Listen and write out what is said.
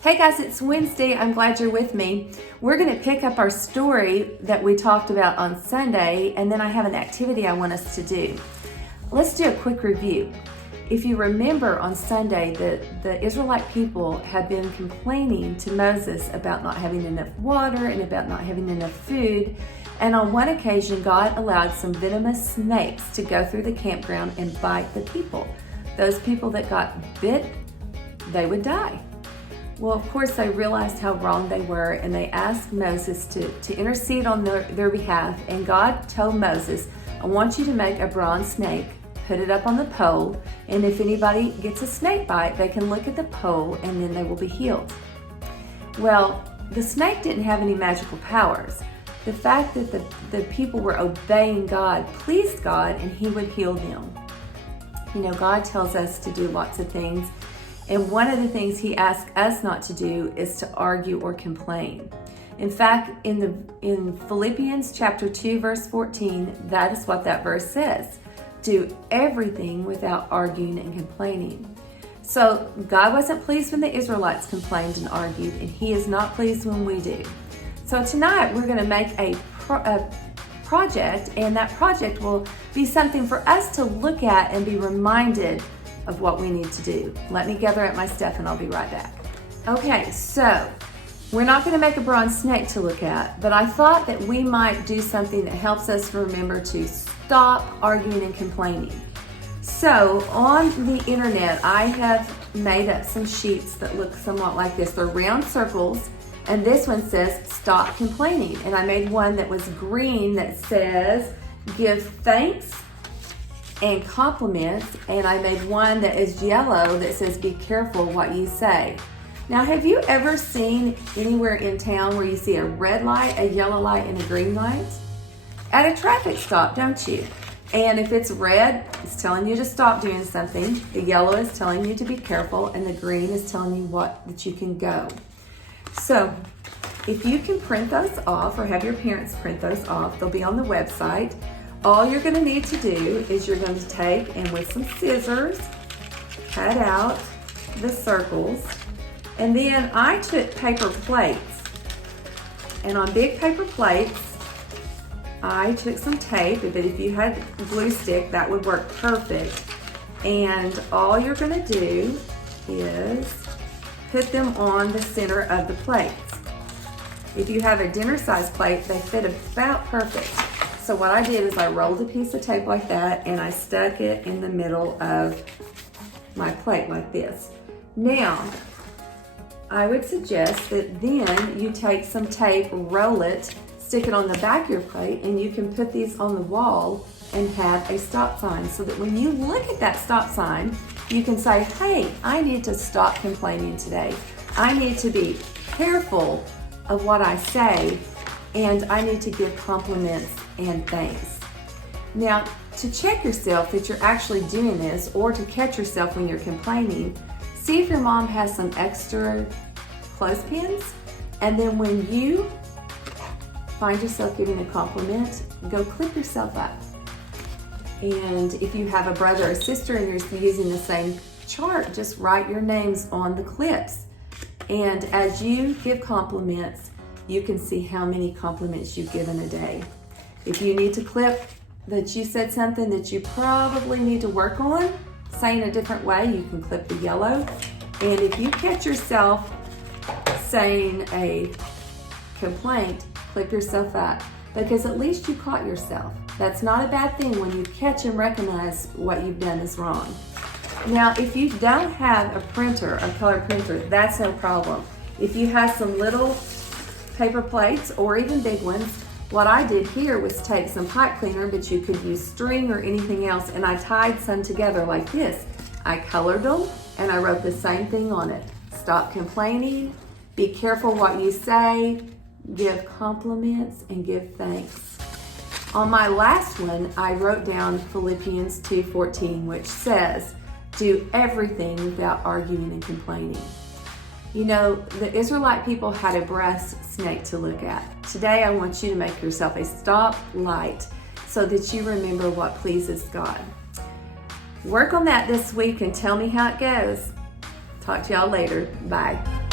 Hey guys, it's Wednesday. I'm glad you're with me. We're going to pick up our story that we talked about on Sunday, and then I have an activity I want us to do. Let's do a quick review. If you remember on Sunday, the Israelite people had been complaining to Moses about not having enough water and about not having enough food. And on one occasion, God allowed some venomous snakes to go through the campground and bite the people. Those people that got bit, they would die. Well, of course, they realized how wrong they were, and they asked Moses to intercede on their behalf. And God told Moses, I want you to make a bronze snake, put it up on the pole, and if anybody gets a snake bite, they can look at the pole and then they will be healed. Well, the snake didn't have any magical powers. The fact that the people were obeying God pleased God, and He would heal them. You know, God tells us to do lots of things. And one of the things He asks us not to do is to argue or complain. In fact, in Philippians chapter 2, verse 14, that is what that verse says. Do everything without arguing and complaining. So God wasn't pleased when the Israelites complained and argued, and He is not pleased when we do. So tonight we're going to make a project, and that project will be something for us to look at and be reminded of what we need to do. Let me gather up my stuff and I'll be right back. Okay, so we're not going to make a bronze snake to look at, but I thought that we might do something that helps us remember to stop arguing and complaining. So on the internet, I have made up some sheets that look somewhat like this. They're round circles, and this one says stop complaining. And I made one that was green that says give thanks and compliments, and I made one that is yellow that says be careful what you say. Now, have you ever seen anywhere in town where you see a red light, a yellow light, and a green light? At a traffic stop, don't you? And if it's red, it's telling you to stop doing something. The yellow is telling you to be careful, and the green is telling you that you can go. So if you can print those off or have your parents print those off, they'll be on the website. All you're going to need to do is you're going to take and with some scissors, cut out the circles. And then I took paper plates. And on big paper plates, I took some tape, but if you had glue stick, that would work perfect. And all you're going to do is put them on the center of the plates. If you have a dinner size plate, they fit about perfect. So what I did is I rolled a piece of tape like that and I stuck it in the middle of my plate like this. Now, I would suggest that then you take some tape, roll it, stick it on the back of your plate, and you can put these on the wall and have a stop sign so that when you look at that stop sign, you can say, hey, I need to stop complaining today. I need to be careful of what I say, and I need to give compliments and thanks. Now, to check yourself that you're actually doing this, or to catch yourself when you're complaining, see if your mom has some extra clothespins, and then when you find yourself giving a compliment, go clip yourself up. And if you have a brother or sister and you're using the same chart, just write your names on the clips. And as you give compliments, you can see how many compliments you've given a day. If you need to clip that you said something that you probably need to work on, saying a different way, you can clip the yellow. And if you catch yourself saying a complaint, clip yourself up, because at least you caught yourself. That's not a bad thing when you catch and recognize what you've done is wrong. Now, if you don't have a printer, a color printer, that's no problem. If you have some little paper plates or even big ones, what I did here was take some pipe cleaner, but you could use string or anything else, and I tied some together like this. I colored them and I wrote the same thing on it. Stop complaining, be careful what you say, give compliments, and give thanks. On my last one, I wrote down Philippians 2:14, which says, do everything without arguing and complaining. You know, the Israelite people had a brass snake to look at. Today, I want you to make yourself a stop light so that you remember what pleases God. Work on that this week and tell me how it goes. Talk to y'all later. Bye.